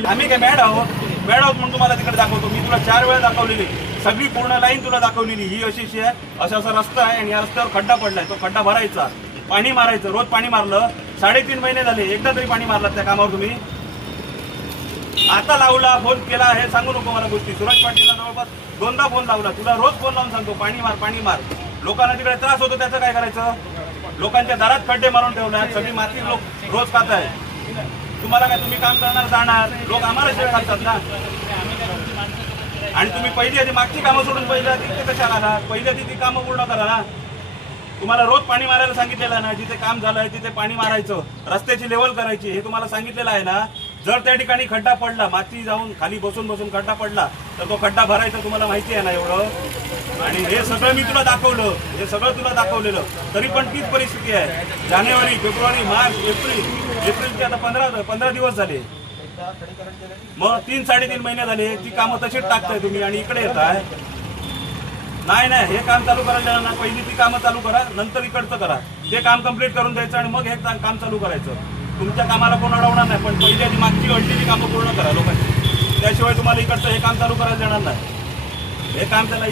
दाखवलेली. आम्ही काय मॅड आहोत म्हणून तुम्हाला तिकडे दाखवतो. मी तुला 4 वेळा दाखवलेली, सगळी पूर्ण लाईन तुला दाखवलेली. ही अशी आहे, असा रस्ता आहे आणि या रस्त्यावर खड्डा पडलाय. तो खड्डा भरायचा, पाणी मारायचं. रोज पाणी मारलं. 3.5 महिने झाले, एकदा तरी पाणी मारलं त्या कामावर तुम्ही? आता लावला, फोन केला, हे सांगू नको मला गोष्टी. सुरज पाटीलला जवळपास 2दा फोन लावला. तुला रोज फोन लावून सांगतो पाणी मार, पाणी मार. लोकांना तिकडे त्रास होतो, त्याचं काय करायचं? लोकांच्या दारात खड्डे मारून ठेवल्या, सगळी माती लोक रोज खात आहे. तुम्हाला काय, तुम्ही काम करणार जाणार, लोक आम्हाला शिवाय घालतात ना. आणि तुम्ही पहिली आधी मागची कामं सोडून पहिल्या तिथे कशा आहात? पहिल्या ती कामं पूर्ण करा ना. तुम्हाला रोज पाणी मारायला सांगितलेलं आहे ना. जिथे काम झालंय तिथे पाणी मारायचं, रस्त्याची लेवल करायची, हे तुम्हाला सांगितलेलं आहे ना. जर त्या ठिकाणी खड्डा पडला, माती जाऊन खाली बसून खड्डा पडला, तर तो खड्डा भरायचा तुम्हाला माहिती आहे ना एवढं. आणि हे सगळं मी तुला दाखवलं, हे सगळं तुला दाखवलेलं, तरी पण तीच परिस्थिती आहे. जानेवारी, फेब्रुवारी, मार्च, एप्रिलचे आता 15 दिवस झाले. मग 3-3.5 महिने झाले ती कामं तशीच टाकताय तुम्ही आणि इकडे येताय. नाही, हे काम चालू करायला ना. पहिली ती कामं चालू करा, नंतर इकडचं करा. ते काम कंप्लीट करून द्यायचं आणि मग हे काम चालू करायचं. तुमच्या कामाला कोण अडवणार नाही, पण पहिली आधी मागची अडलेली कामं पूर्ण करा लोकांची. त्याशिवाय तुम्हाला इकडचं हे काम चालू करायला देणार नाही. हे काम त्याला